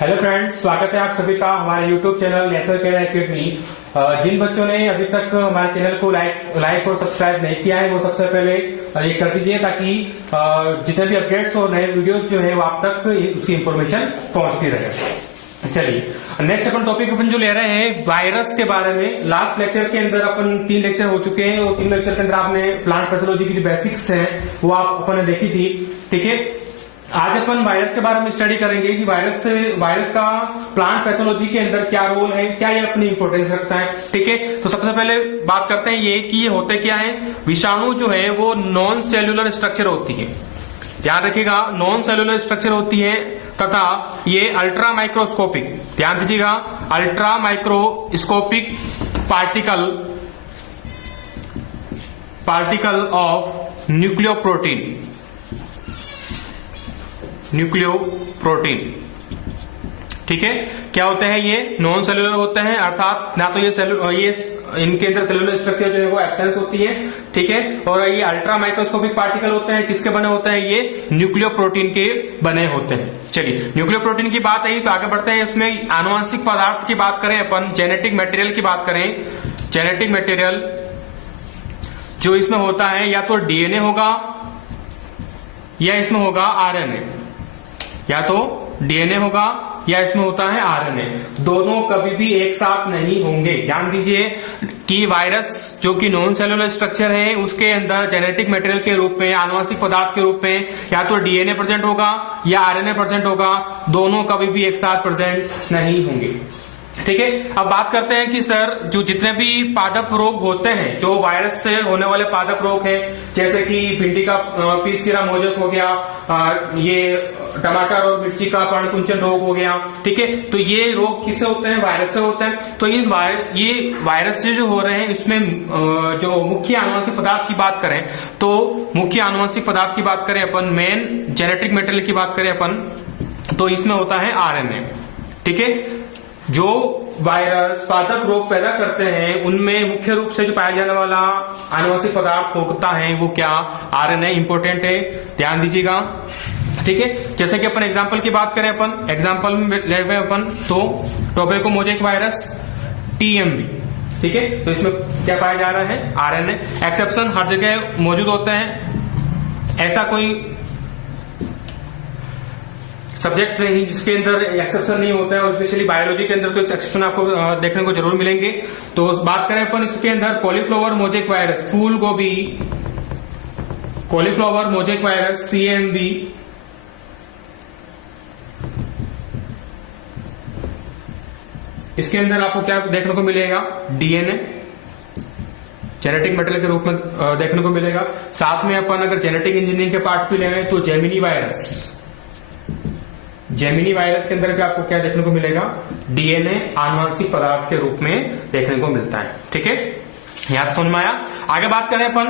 Hello friends, स्वागत है आप सभी का हमारे YouTube channel nature care academy. जिन बच्चों ने अभी तक हमारे चैनल को लाइक और सब्सक्राइब नहीं किया है वो सबसे पहले ये कर दीजिए, ताकि जितने भी अपडेट्स और नए वीडियोस जो है वो आप तक उसकी इंफॉर्मेशन पहुंचती रहे। चलिए, नेक्स्ट अपन टॉपिक अपन जो ले रहे हैं वायरस के बारे में। लास्ट लेक्चर के अंदर अपन 3 लेक्चर हो चुके हैं और 3 लेक्चर के अंदर आपने प्लांट पैथोलॉजी की जो बेसिक्स है वो आप अपन ने देखी थी। ठीक है, आज अपन वायरस के बारे में स्टडी करेंगे कि वायरस का प्लांट पैथोलॉजी के अंदर क्या रोल है, क्या ये अपनी इंपॉर्टेंस रखता है। ठीक है, तो सबसे पहले बात करते हैं ये कि ये होते क्या है। विषाणु जो है वो नॉन सेल्यूलर स्ट्रक्चर होती है, ध्यान रखिएगा, नॉन सेल्यूलर स्ट्रक्चर होती है तथा ये अल्ट्रा माइक्रोस्कोपिक, ध्यान दीजिएगा, ultra microscopic particle of nucleoprotein. ठीक है, क्या होते हैं ये नॉन सेल्यूलर होते हैं, अर्थात ना तो ये इनके अंदर सेल्यूलर स्ट्रक्चर जो है वो एब्सेंस होती है। ठीक है, और ये अल्ट्रा माइक्रोस्कोपिक पार्टिकल होते हैं, किसके बने होते हैं, ये न्यूक्लियोप्रोटीन के बने होते हैं। चलिए, न्यूक्लियोप्रोटीन की बात आई तो आगे बढ़ते हैं। इसमें आनुवंशिक पदार्थ की बात करें अपन, जेनेटिक मटेरियल की बात करें, जेनेटिक मटेरियल जो इसमें होता है या तो डीएनए होगा या इसमें होगा आरएनए, या तो डीएनए होगा या इसमें होता है आरएनए, दोनों कभी भी एक साथ नहीं होंगे। ध्यान दीजिए कि वायरस जो कि नॉन सेलुलर स्ट्रक्चर है उसके अंदर जेनेटिक मटेरियल के रूप में, आनुवंशिक पदार्थ के रूप में या तो डीएनए प्रेजेंट होगा या आरएनए प्रेजेंट होगा, दोनों कभी भी एक साथ प्रेजेंट नहीं होंगे। ठीक है, अब बात करते हैं कि सर जो जितने भी पादप रोग होते हैं, जो वायरस से होने वाले पादप रोग हैं, जैसे कि भिंडी का पीत सीरा मोजक हो गया, ये टमाटर और मिर्ची का पर्णकुंचन रोग हो गया। ठीक है, तो ये रोग किससे होते हैं, वायरस से होते हैं। तो ये वायरस से जो हो रहे हैं इसमें जो मुख्य आनुवंशिक पदार्थ की बात करें तो मुख्य आनुवंशिक पदार्थ की बात करें अपन, मेन जेनेटिक मटेरियल की बात करें अपन, तो इसमें होता है आरएनए। ठीक है, जो वायरस पादप रोग पैदा करते हैं उनमें मुख्य रूप से जो पाया जाने वाला आनुवंशिक पदार्थ होता है वो क्या, आरएनए इंपॉर्टेंट है, ध्यान दीजिएगा। ठीक है, जैसे कि अपन एग्जांपल की बात करें, अपन एग्जांपल में ले हुए अपन तो टोबैको मोजेक वायरस टीएमवी। ठीक है, तो इसमें क्या पाया जा रहा है, आरएनए। एक्सेप्शन हर जगह मौजूद होते हैं, ऐसा कोई सब्जेक्ट नहीं जिसके अंदर एक्सेप्शन नहीं होता है, और स्पेशली बायोलॉजी के अंदर कुछ एक्सेप्शन आपको देखने को जरूर मिलेंगे। तो बात करें अपन इसके अंदर कॉलीफ्लावर मोजेक वायरस, फूल गोभी कॉलीफ्लावर मोजेक वायरस सीएमवी, इसके अंदर आपको क्या देखने को मिलेगा, डीएनए जेनेटिक मटेरियल के रूप में देखने को मिलेगा। साथ में अपन अगर जेनेटिक इंजीनियरिंग के पार्ट भी लेंगे तो जेमिनी वायरस के अंदर भी आपको क्या देखने को मिलेगा, डीएनए आनुवंशिक पदार्थ के रूप में देखने को मिलता है। ठीक है, यहां समझ में आया। आगे बात करें अपन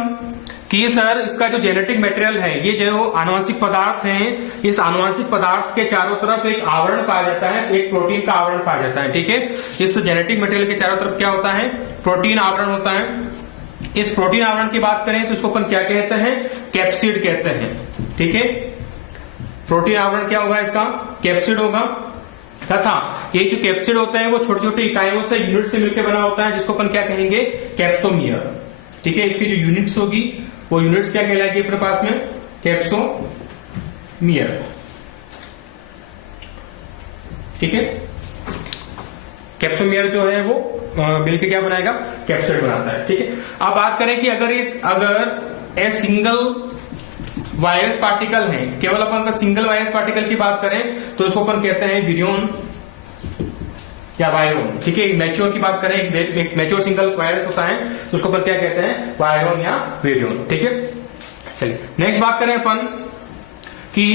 कि सर इसका जो जेनेटिक मटेरियल है, ये जो आनुवंशिक पदार्थ हैं, इस आनुवंशिक पदार्थ के चारों तरफ एक आवरण पाया जाता है, एक प्रोटीन का आवरण पाया जाता है। ठीक है, इस जेनेटिक मटेरियल के चारों तरफ क्या होता है, प्रोटीन आवरण होता है। इस प्रोटीन आवरण की बात करें तो इसको अपन क्या कहते हैं, कैप्सिड कहते हैं। ठीक है, प्रोटीन आवरण क्या होगा, इसका कैप्सिड होगा, तथा ये जो कैप्सिड होता है वो छोटी छोटी इकाइयों से, यूनिट से मिलकर बना होता है, जिसको अपन क्या कहेंगे, कैप्सोमियर। ठीक है, इसकी जो यूनिट्स होगी वो यूनिट्स क्या कहलाएगी अपने पास में, कैप्सोमियर। ठीक है, कैप्सोमियर जो है वो मिलकर क्या बनाएगा, कैप्सिड बनाता है। ठीक है, अब बात करें कि अगर ए सिंगल वायरस पार्टिकल है, केवल अपन का सिंगल वायरस पार्टिकल की बात करें तो इसको अपन कहते हैं विरियन या वायरोन। ठीक है, मैच्योर की बात करें, एक मैच्योर सिंगल वायरस होता है तो उसको अपन क्या कहते हैं, वायरोन या विरियन। ठीक है, चलिए नेक्स्ट बात करें अपन कि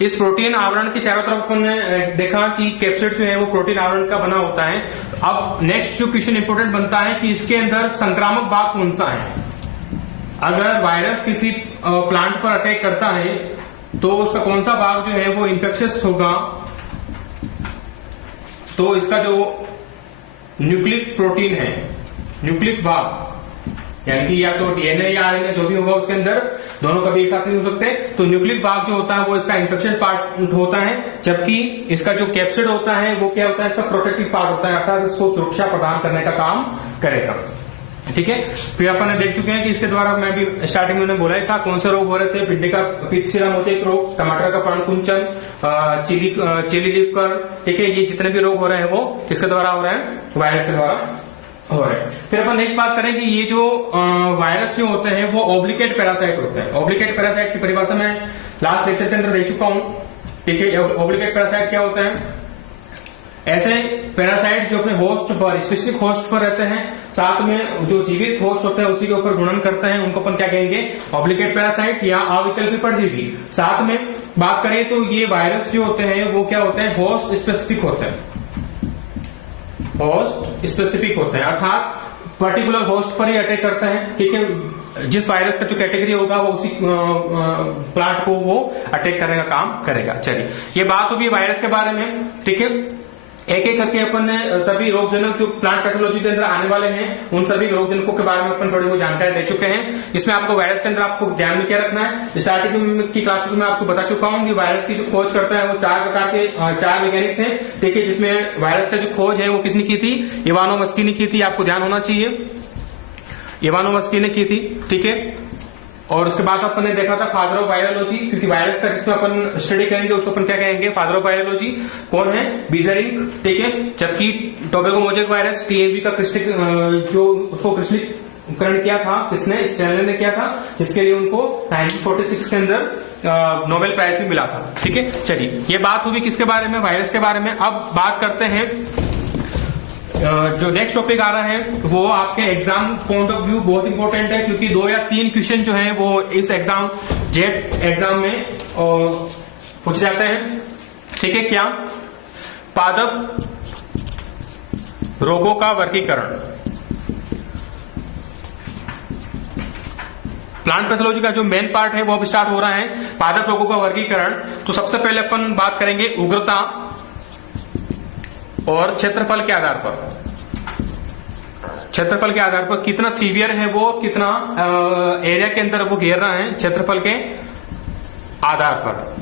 इस प्रोटीन आवरण के चारों तरफ अपन ने देखा कि कैप्सिड जो है वो प्रोटीन आवरण का बना होता है। अब नेक्स्ट जो क्वेश्चन इंपोर्टेंट बनता है कि इसके अंदर संक्रामक भाग कौन सा है। अगर वायरस किसी प्लांट पर अटैक करता है तो उसका कौन सा भाग जो है वो इंफेक्शियस होगा, तो इसका जो न्यूक्लिक प्रोटीन है, न्यूक्लिक भाग यानी कि या तो डीएनए या आरएनए जो भी होगा उसके अंदर, दोनों कभी एक साथ नहीं हो सकते। तो न्यूक्लिक भाग जो होता है वो इसका इन्फेक्शन पार्ट होता है, जबकि इसका जो कैप्सिड होता है वो क्या होता है, इसका प्रोटेक्टिव पार्ट होता है, अर्थात इसको सुरक्षा प्रदान करने का काम करेगा। ठीक है, फिर अपन ने देख चुके हैं कि इसके द्वारा, मैं भी स्टार्टिंग में बोला ही था कौन से रोग हो रहे थे, भिंडी का पित्तशिरा मोचेक रोग, टमाटर का पानकुंचन, चिली लीफ कर, ठीक है, ये जितने भी रोग हो रहे हैं वो किसके द्वारा हो रहे हैं, वायरस के द्वारा हो रहे हैं। फिर अपन नेक्स्ट बात करें कि ये जो वायरस जो होते हैं वो ऑब्लिकेट पैरासाइट होते हैं। ऑब्लिकेट पैरासाइट की परिभाषा मैं लास्ट लेक्चर के अंदर दे चुका हूं। ठीक है, ऑब्लिकेट पैरासाइट क्या होता है, ऐसे पैरासाइट जो अपने होस्ट पर, स्पेसिफिक होस्ट पर रहते हैं, साथ में जो जीवित होस्ट होते हैं उसी के ऊपर गुणन करते हैं, उनको अपन क्या कहेंगे, ऑब्लिकेट पैरासाइट या अविकल्पी परजीवी। साथ में बात करें तो ये वायरस जो होते हैं वो क्या होते हैं, होस्ट स्पेसिफिक होते हैं, होस्ट स्पेसिफिक होते हैं, अर्थात पर्टिकुलर होस्ट पर ही अटैक करते हैं। ठीक है, जिस वायरस का जो कैटेगरी होगा वो उसी प्लांट को वो अटैक करने का काम करेगा। चलिए, ये बात होगी वायरस के बारे में। ठीक है, एक एक करके अपन ने सभी रोगजनक जो प्लांट पैथोलॉजी के अंदर आने वाले हैं उन सभी रोगजनकों के बारे में अपन थोड़ी बहुत जानकारी दे चुके हैं। इसमें आपको वायरस के अंदर आपको ध्यान में क्या रखना है, स्टार्टिंग की क्लासेस में आपको बता चुका हूं कि वायरस की जो खोज करता है वो चार प्रकार के, चार वैज्ञानिक थे। ठीक है, जिसमें वायरस का जो खोज है वो किसने की थी, इवानोव्स्की ने की थी, आपको ध्यान होना चाहिए, इवानोव्स्की ने की थी। ठीक है, और उसके बाद अपन ने देखा था फादर ऑफ वायरोलॉजी, क्योंकि वायरस का जिसमें अपन स्टडी करेंगे उसको अपन क्या कहेंगे, फादर ऑफ वायरोलॉजी कौन है, बीजरिंग। ठीक है, जबकि टोबैगो मोजेक वायरस टीएमवी का क्रिस्टिक जो उसको क्रिस्टलीकरण किया था किसने, स्टेनले ने किया था, जिसके लिए उनको 1946 के अंदर नोबेल प्राइज भी मिला था। ठीक है, चलिए, ये बात हुई किसके बारे में, वायरस के बारे में। अब बात करते हैं जो नेक्स्ट टॉपिक आ रहा है वो आपके एग्जाम पॉइंट ऑफ व्यू बहुत इंपॉर्टेंट है, क्योंकि 2 या 3 क्वेश्चन जो हैं वो इस एग्जाम, जेट एग्जाम में पूछ जाते हैं। ठीक है, क्या, पादप रोगों का वर्गीकरण। प्लांट पैथोलॉजी का जो मेन पार्ट है वो अब स्टार्ट हो रहा है, पादप रोगों का वर्गीकरण। तो सबसे पहले अपन बात करेंगे उग्रता और क्षेत्रफल के आधार पर। क्षेत्रफल के आधार पर कितना सीवियर है वो, कितना एरिया के अंदर वो घेर रहा है, क्षेत्रफल के आधार पर।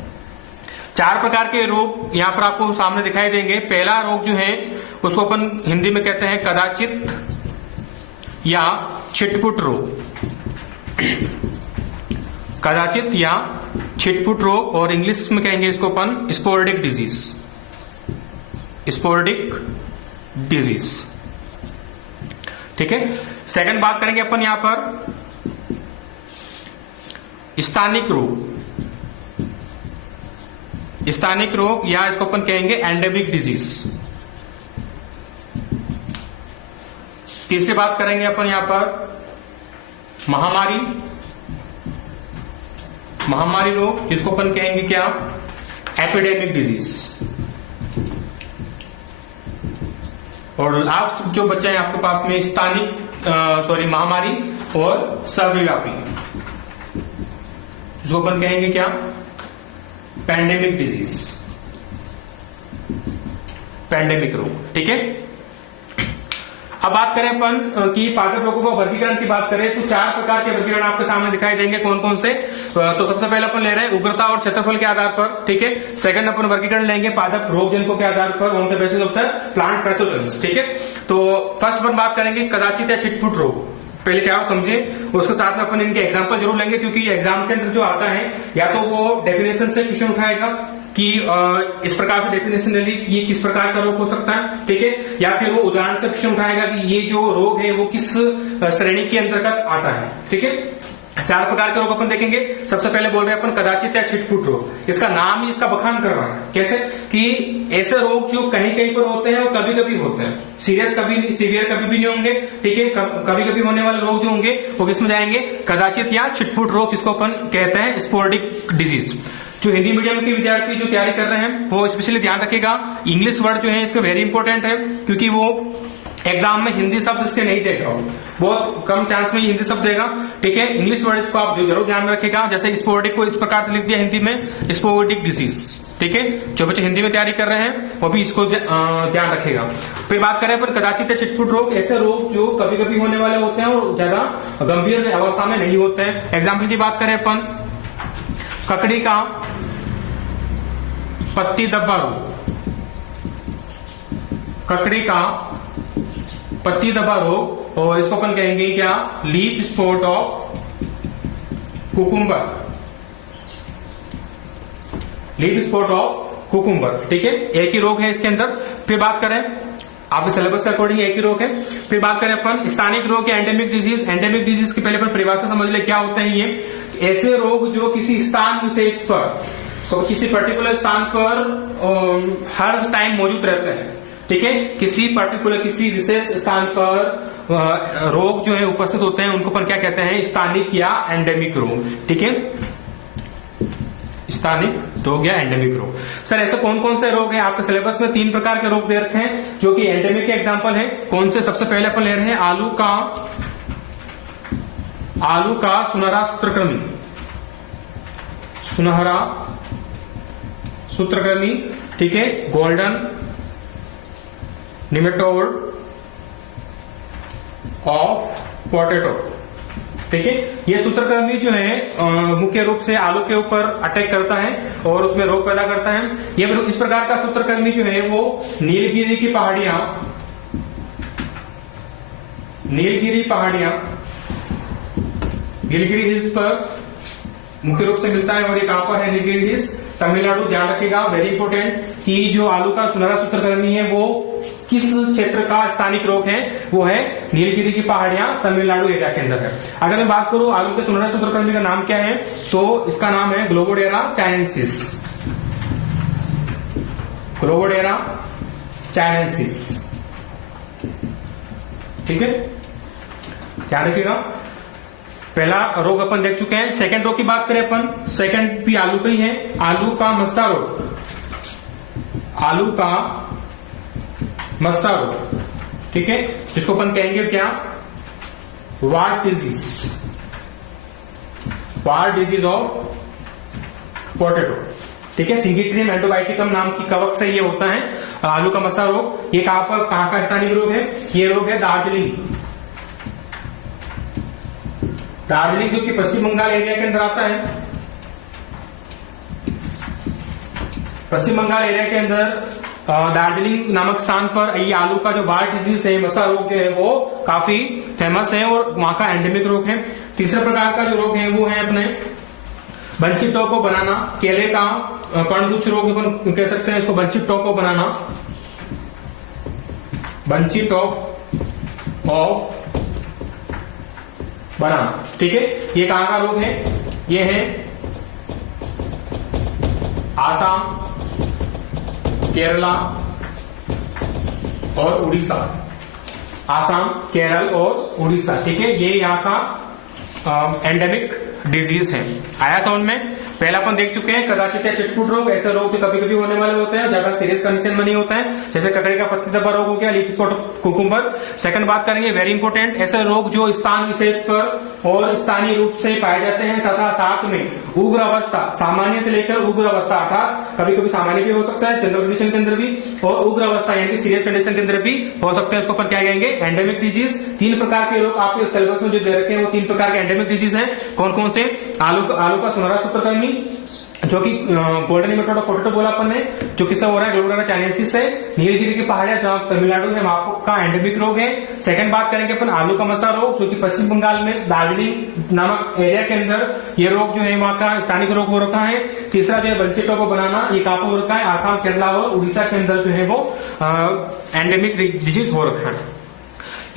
4 प्रकार के रोग यहां पर आपको सामने दिखाई देंगे। पहला रोग जो है उसको अपन हिंदी में कहते हैं कदाचित या छिटपुट रोग, कदाचित या छिटपुट रोग, और इंग्लिश में कहेंगे इसको अपन स्पोरेडिक डिजीज, स्पोरेडिक डिजीज। ठीक है, सेकंड बात करेंगे अपन यहां पर स्थानिक रोग, स्थानिक रोग या इसको अपन कहेंगे एंडेमिक डिजीज। तीसरी बात करेंगे अपन यहां पर महामारी, महामारी रोग, जिसको अपन कहेंगे क्या, एपिडेमिक डिजीज। और लास्ट जो बच्चा है आपके पास में स्थानिक महामारी और सर्वव्यापी, जो अपन कहेंगे क्या, पैंडेमिक डिजीज, पैंडेमिक रोग। ठीक है, अब बात करें अपन कि पादप रोगों का वर्गीकरण की बात करें तो 4 प्रकार के वर्गीकरण आपके सामने दिखाई देंगे, कौन कौन से। तो सबसे पहले अपन ले रहे हैं उग्रता और क्षेत्रफल के आधार पर। ठीक है, सेकंड अपन वर्गीकरण लेंगे पादप रोगजनकों के आधार पर, on the basis of the plant pathogens. ठीक है, तो फर्स्ट अपन बात करेंगे कदाचित या छिटपुट रोग। पहले 4 समझे, उसके साथ में अपन इनके एग्जाम्पल जरूर लेंगे, क्योंकि एग्जाम के अंदर जो आता है या तो वो डेफिनेशन से क्वेश्चन उठाएगा कि इस प्रकार से डेफिनेशन ले ली, ये किस प्रकार का रोग हो सकता है। ठीक है, या फिर वो उदाहरण से क्वेश्चन उठाएगा कि ये जो रोग है वो किस श्रेणी के अंतर्गत आता है। ठीक है, 4 प्रकार के रोग अपन देखेंगे। सबसे पहले बोल रहे हैं अपन कदाचित या छिटपुट रोग। इसका नाम ही इसका बखान कर रहा है, कैसे कि ऐसे रोग जो कहीं कहीं पर होते हैं और कभी कभी होते हैं, सीरियस कभी नहीं, सीवियर कभी भी नहीं होंगे। ठीक है, कभी कभी होने वाले रोग जो होंगे वो किसमें जाएंगे, कदाचित या छिटपुट रोग, जिसको अपन कहते हैं स्पोरेडिक डिजीज। जो हिंदी मीडियम के विद्यार्थी जो तैयारी कर रहे हैं वो स्पेशली ध्यान रखेगा, इंग्लिश वर्ड जो है इसके वेरी इंपॉर्टेंट है, क्योंकि वो एग्जाम में हिंदी शब्द इसके नहीं देगा, बहुत कम चांस में ये हिंदी शब्द देगा, ठीक है। इंग्लिश वर्ड इसको आप जरूर ध्यान में रखेगा, जैसे स्पोर्टिक को इस प्रकार से लिख दिया हिंदी में स्पोर्टिक डिजीज, ठीक है। जो बच्चे हिंदी में तैयारी कर रहे हैं वो भी इसको ध्यान रखेगा। फिर बात करें पर कदाचित चिटपुट रोग, ऐसे रोग जो कभी कभी होने वाले होते हैं और ज्यादा गंभीर अवस्था में नहीं होते हैं। एग्जाम्पल की बात करें अपन, ककड़ी का पत्ती धब्बा रोग, ककड़ी का पत्ती धब्बा रोग, और इसको अपन कहेंगे क्या, leaf spot of cucumber, leaf spot of cucumber, ठीक है। एक ही रोग है इसके अंदर। फिर बात करें आपके सिलेबस के अकॉर्डिंग एक ही रोग है। फिर बात करें अपन स्थानिक रोग या एंडेमिक डिजीज। एंडेमिक डिजीज की पहले अपन परिभाषा समझ ले, क्या होते हैं ये, ऐसे रोग जो किसी स्थान विशेष पर, तो किसी पर्टिकुलर स्थान पर हर टाइम मौजूद रहते हैं, ठीक है। किसी पर्टिकुलर किसी विशेष स्थान पर रोग जो है उपस्थित होते हैं, उनको अपन क्या कहते हैं, स्थानिक या एंडेमिक रोग, ठीक है। स्थानिक रोग या एंडेमिक रोग। सर ऐसे कौन कौन से रोग हैं, आपके सिलेबस में 3 प्रकार के रोग दे रखे हैं जो कि एंडेमिक के एग्जांपल है। कौन से, सबसे पहले अपन ले रहे हैं आलू का सुनहरा सूत्रकृमि, सुनहरा सूत्रकृमि, ठीक है। गोल्डन निमेटोड ऑफ पोटैटो, ठीक है। ये सूत्रकृमि जो है मुख्य रूप से आलू के ऊपर अटैक करता है और उसमें रोग पैदा करता है। ये इस प्रकार का सूत्रकृमि जो है वो नीलगिरी की पहाड़ियां, नीलगिरी हिल्स पर मुख्य रूप से मिलता है। और ये कहां पर है, नीलगिरी हिल्स, तमिलनाडु। ध्यान रखिएगा, वेरी इंपोर्टेंट, कि जो आलू का सुनहरा सूत्रकृमि है वो किस क्षेत्र का स्थानिक रोग है, वो है नीलगिरी की पहाड़ियां, तमिलनाडु एरिया के अंदर है। अगर मैं बात करूं आलू के सुनहरा सूत्रकृमि का नाम क्या है, तो इसका नाम है ग्लोबोडेरा चाइनेंसिस, ग्लोबोडेरा चाइनेंसिस, ठीक है। ध्यान रखिएगा, पहला रोग अपन देख चुके हैं। सेकंड रोग की बात करें अपन, सेकंड भी आलू का ही है, आलू का मस्सा रोग, आलू का मस्सा रोग, ठीक है, जिसको अपन कहेंगे क्या, ward disease, ward disease of potato, ठीक है। सिंगिट्रियम एंडोबाइटिकम नाम की कवक से ये होता है आलू का मस्सा रोग। ये कहां का स्थानिक रोग है, ये रोग है दार्जिलिंग, दार्जिलिंग जो कि पश्चिम बंगाल एरिया के अंदर आता है। पश्चिम बंगाल एरिया के अंदर दार्जिलिंग नामक स्थान पर ये आलू का जो वार्ड डिजीज है, मस्सा रोग जो है वो काफी फेमस है और वहां का एंडेमिक रोग है। तीसरे प्रकार का जो रोग है वो है अपने बंची टोको बनाना, केले का पर्णगुच्छ रोग अपन कह सकते हैं इसको, बंची टोको बनाना, बंची टॉप ऑफ बनाना, ठीक है। ये कहां का रोग है, ये है आसाम, केरला और उड़ीसा, आसाम, केरल और उड़ीसा, ठीक है। ये यहाँ का एंडेमिक डिजीज है। आया समझ में। पहला अपन देख चुके हैं कदाचित या चिटपुट रोग, ऐसे रोग जो कभी कभी होने वाले होते हैं, ज्यादा सीरियस कंडीशन में नहीं होता है, जैसे ककड़ी का पत्ती धब्बा रोग हो गया, लीफ स्पॉट कुकुम्बर। सेकंड बात करेंगे वेरी इंपोर्टेंट, ऐसे रोग जो स्थान विशेष पर और स्थानीय रूप से पाए जाते हैं तथा साथ में उग्र अवस्था, सामान्य से लेकर उग्र अवस्था, अर्थात कभी कभी सामान्य भी हो सकता है जनरल कंडीशन के अंदर भी, और उग्र अवस्था यानी कि सीरियस कंडीशन के अंदर भी हो सकते हैं, उसको अपन क्या कहेंगे, एंडेमिक डिजीज। 3 प्रकार के रोग आपके सिलेबस में जो दे रखे हैं वो 3 प्रकार के एंडेमिक डिजीज है। कौन कौन से, आलू का सुनहरा सूत्रकृमि जो कि गोल्डन निमेटोड ऑफ पोटैटो बोला अपन ने, जो किसका हो रहा है, ग्लोबोडेरा चाइनेंसिस है। नीलगिरी की पहाड़ियां जहां तमिलनाडु में वहां का एंडेमिक रोग है। सेकंड बात करेंगे अपन आलू का मस्सा रोग, जो कि पश्चिम बंगाल में दार्जिलिंग नामक एरिया के अंदर ये रोग जो है वहां का स्थानिक रोग हो रखा है। तीसरा जो है बंची टोको बनाना, ये कहां पर हो रखा है, आसाम, केरला और उड़ीसा के अंदर जो है वो एंडेमिक डिजीज हो रखा है।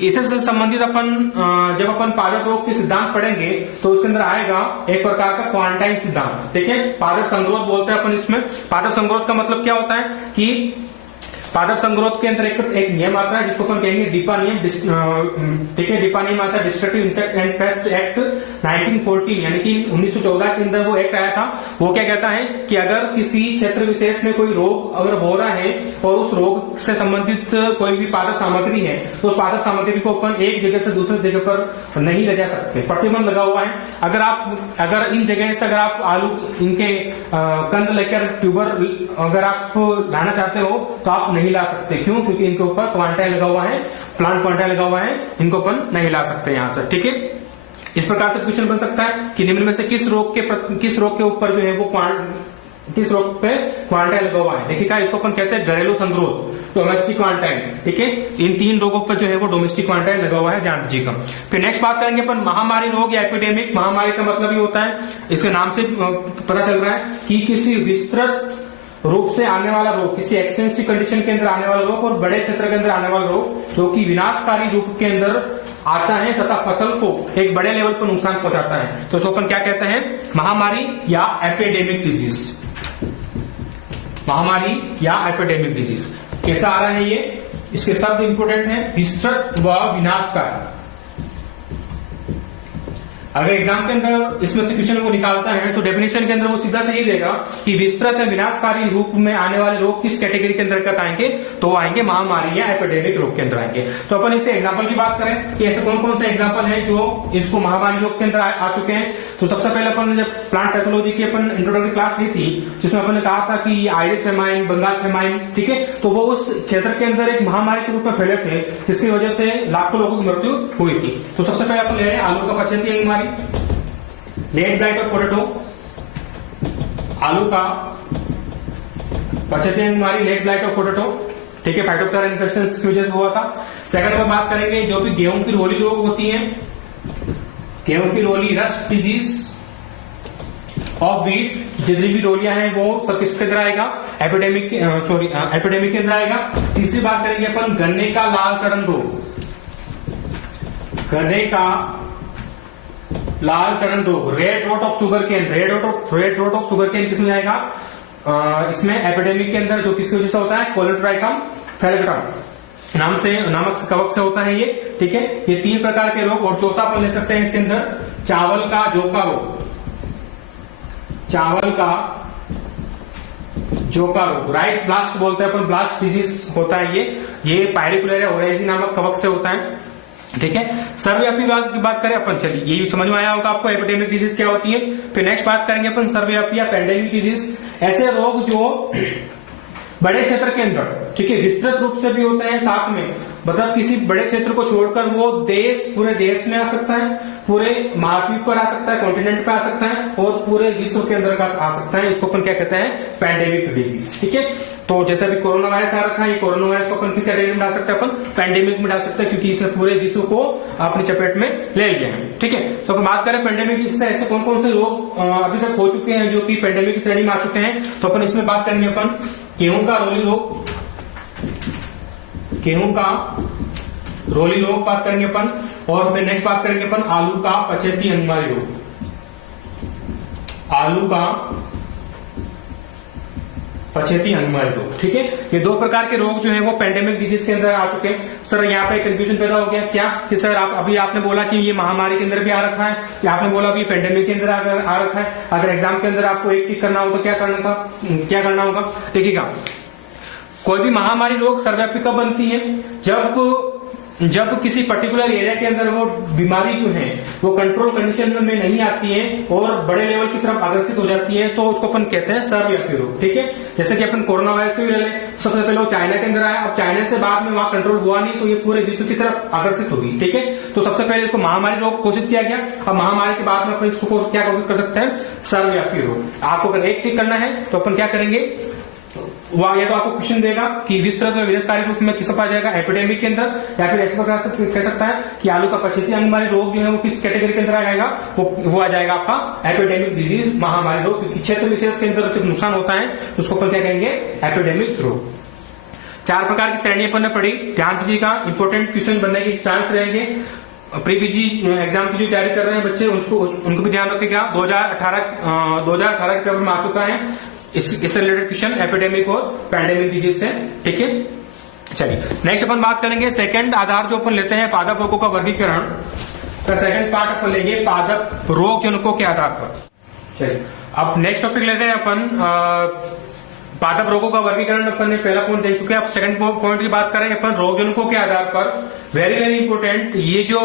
इससे संबंधित अपन जब अपन पादप रोग के सिद्धांत पढ़ेंगे तो उसके अंदर आएगा एक प्रकार का क्वारंटाइन सिद्धांत, ठीक है। पादप संगरोध बोलते हैं अपन इसमें। पादप संगरोध का मतलब क्या होता है कि पादप संगरोध के अंदर एक नियम आता है जिसको अपन कहेंगे डिपा नियम, ठीक है। डिपा नियम आता है destructive insect and paste act 1914, यानी कि 1914 के अंदर वो एक्ट आया था। वो क्या कहता है कि अगर किसी क्षेत्र विशेष में कोई रोग अगर हो रहा है और उस रोग से संबंधित कोई भी पादप सामग्री है तो उस पादप सामग्री को अपन एक जगह से दूसरी जगह पर नहीं ले जा सकते, प्रतिबंध लगा हुआ है। अगर इन जगह से अगर आप आलू इनके कंद लेकर ट्यूबर अगर आप लाना चाहते हो तो आप नहीं ला सकते। क्यों? क्योंकि इनके ऊपर क्वारंटाइन लगा हुआ है, प्लांट क्वारंटाइन लगा हुआ है, इनको अपन नहीं ला सकते यहां से, ठीक है। इस प्रकार से क्वेश्चन बन सकता है कि निम्न में से किस रोग के ऊपर जो है वो किस रोग पे क्वारंटाइन लगा हुआ है। देखिएगा, इसको अपन कहते हैं घरेलू संगरोध, डोमेस्टिक क्वारंटाइन, ठीक है। इन 3 रोगों पर जो है वो डोमेस्टिक क्वारंटाइन लगा हुआ है, ध्यान दीजिएगा। फिर नेक्स्ट बात करेंगे अपन महामारी रोग या एपिडेमिक। महामारी का मतलब ये होता है, इसके नाम से पता चल रहा है कि किसी विस्तृत रूप से आने वाला रोग, किसी एक्सटेंसिव कंडीशन के अंदर आने वाला रोग और बड़े क्षेत्र के अंदर आने वाला रोग जो कि विनाशकारी रूप के अंदर आता है तथा फसल को एक बड़े लेवल पर नुकसान पहुंचाता है। तो इसको अपन क्या कहते हैं? महामारी या एपिडेमिक डिजीज। महामारी या एपिडेमिक डिजीज कैसा आ रहा है ये? इसके शब्द इंपोर्टेंट है, विस्तृत व विनाशकारी। अगर एग्जाम के अंदर इसमें से क्वेश्चन को निकालता है तो डेफिनेशन के अंदर वो सीधा से ही देगा कि विस्तृत या विनाशकारी रूप में आने वाले रोग किस कैटेगरी के अंतर्गत आएंगे, तो वो आएंगे महामारी या एपिडेमिक रोग के अंदर आएंगे। तो अपन इसे एग्जांपल की बात करें कि ऐसे कौन कौन से एग्जांपल है जो इसको महामारी रोग के अंदर आ चुके हैं। तो सबसे पहले अपन ने जब प्लांट पैथोलॉजी की अपन इंट्रोडक्टरी क्लास ली थी जिसमें अपन ने कहा था कि आइरिस फेमाइन, बंगाल फेमाइन, ठीक है, तो वो उस क्षेत्र के अंदर एक महामारी के रूप में फैले थे जिसकी वजह से लाखों लोगों की मृत्यु हुई थी। तो सबसे पहले अपन ले रहे हैं आलू का पछेती बीमारी, लेट ब्लाइट ऑफ पोटैटो, आलू का पछेती बीमारी, लेट ब्लाइट ऑफ पोटैटो, ठीक है, फाइटोप्थोरा इन्फेक्शन की वजह से हुआ था। सेकंड में बात करेंगे जो भी गेहूं की रोली रोग होती है, गेहूं की रोली, रस्ट डिजीज ऑफ व्हीट, जितनी भी रोलियां हैं वो सब किसके अंदर आएगा? एपिडेमिक के अंदर आएगा। तीसरी बात करेंगे अपन गन्ने का लाल सड़न रोग, गन्ने का लाल सड़न रोग, red rot of sugarcane, red rot of sugarcane किसमें आएगा? इसमें एपिडेमिक के अंदर, जो किसकी वजह से होता है? कोलेट्राइकम फेलेग्रम नामक कवक से होता है ये, ठीक है। ये 3 प्रकार के रोग। और चौथा अपन ले सकते हैं इसके अंदर चावल का जोका रोग, चावल का जोका रोग, राइस ब्लास्ट बोलते हैं अपन, ब्लास्ट डिजीज होता है ये पायरिकुलेरिया ओराइजी नामक कवक से होता है, ठीक है। सर्वव्यापी की बात करें अपन, चलिए यही समझ में आया होगा आपको एपिडेमिक डिजीज क्या होती है। फिर नेक्स्ट बात करेंगे अपन सर्वव्यापी या पेंडेमिक डिजीज, ऐसे रोग जो बड़े क्षेत्र के अंदर, ठीक है, विस्तृत रूप से भी होते हैं, साथ में मतलब किसी बड़े क्षेत्र को छोड़कर वो पूरे देश में आ सकता है, पूरे महाद्वीप पर आ सकता है, कॉन्टिनेंट पर आ सकता है और पूरे विश्व के अंदर आ सकता है। इसको अपन क्या कहते हैं? पेंडेमिक डिजीज, ठीक है। तो जैसे अभी कोरोना वायरस आ रखा है, ये कोरोना वायरस को अपन किस कैटेगरी में डाल सकते हैं? अपन पेंडेमिक में डाल सकते हैं क्योंकि इसने पूरे विश्व को अपनी चपेट में ले लिया है, ठीक है। तो अपन बात करें पेंडेमिक से ऐसे कौन कौन से रोग अभी तक हो चुके हैं जो कि पेंडेमिक की श्रेणी में आ चुके हैं। तो अपन इसमें बात करेंगे अपन गेहूं का रोली रोग, गेहूं का रोली रोग बात करेंगे अपन। और फिर नेक्स्ट बात करेंगे अपन आलू का पछेती बीमारी रोग, आलू का पछेती बीमारी रोग, ठीक है। ये 2 प्रकार के रोग जो है वो पेंडेमिक डिजीज के अंदर आ चुके हैं। सर यहाँ पे कंफ्यूजन पैदा हो गया क्या कि सर आपने बोला कि ये महामारी के अंदर भी आ रखा है, या आपने बोला अभी पेंडेमिक के अंदर आ रखा है। अगर एग्जाम के अंदर आपको एक टिक करना हो तो क्या करना होगा? देखिएगा, कोई भी महामारी रोग सर्वव्यापी कब बनती है? जब किसी पर्टिकुलर एरिया के अंदर वो बीमारी जो है वो कंट्रोल कंडीशन में नहीं आती है और बड़े लेवल की तरफ आकर्षित हो जाती है, तो उसको अपन कहते हैं सर्वव्यापी रोग, ठीक है। जैसे कि अपन कोरोना वायरस को ले लें, सबसे पहले वो चाइना के अंदर आया, अब चाइना से बाद में वहां कंट्रोल हुआ नहीं तो ये पूरे विश्व की तरफ आकर्षित होगी, ठीक है। तो सबसे पहले इसको महामारी रोग घोषित किया गया। अब महामारी के बाद में अपन इसको क्या घोषित कर सकते हैं? सर्वव्यापी रोग। आपको अगर एक टिक करना है तो अपन क्या करेंगे? वह या तो आपको क्वेश्चन देगा कि विस्तृत में विनाशकारी रूप में किस आ जाएगा? एपिडेमिक के अंदर, या फिर ऐसे प्रकार से कह सकता है कि आलू का पछेती बीमारी रोग जो है वो किस कैटेगरी के अंदर आ जाएगा? वो आ जाएगा आपका एपिडेमिक डिजीज, महामारी रोग, क्योंकि क्षेत्र विशेष के अंदर जब नुकसान होता है तो उसको अपन क्या कहेंगे? एपिडेमिक रोग। 4 प्रकार की श्रेणी अपन ने पढ़ी, ध्यान दीजिएगा, इंपोर्टेंट क्वेश्चन बनने के चांस रहेंगे। प्री पीजी एग्जाम की जो तैयारी कर रहे हैं बच्चे उनको भी ध्यान रखेगा। 2018 के पेपर में आ चुका है इससे रिलेटेड क्वेश्चन एपिडेमिक और पैंडेमिक डिजीज से, ठीक है। चलिए नेक्स्ट अपन बात करेंगे सेकंड आधार जो अपन लेते हैं पादप रोगों का वर्गीकरण। तो सेकंड पार्ट अपन लेंगे पादप रोग जनकों के आधार पर। चलिए अब नेक्स्ट टॉपिक लेते हैं अपन पादप रोगों का वर्गीकरण। अपन ने पहला पॉइंट देख चुके हैं। अब सेकंड पॉइंट की बात करेंगे अपन रोग जनकों के आधार पर। वेरी वेरी इंपोर्टेंट, ये जो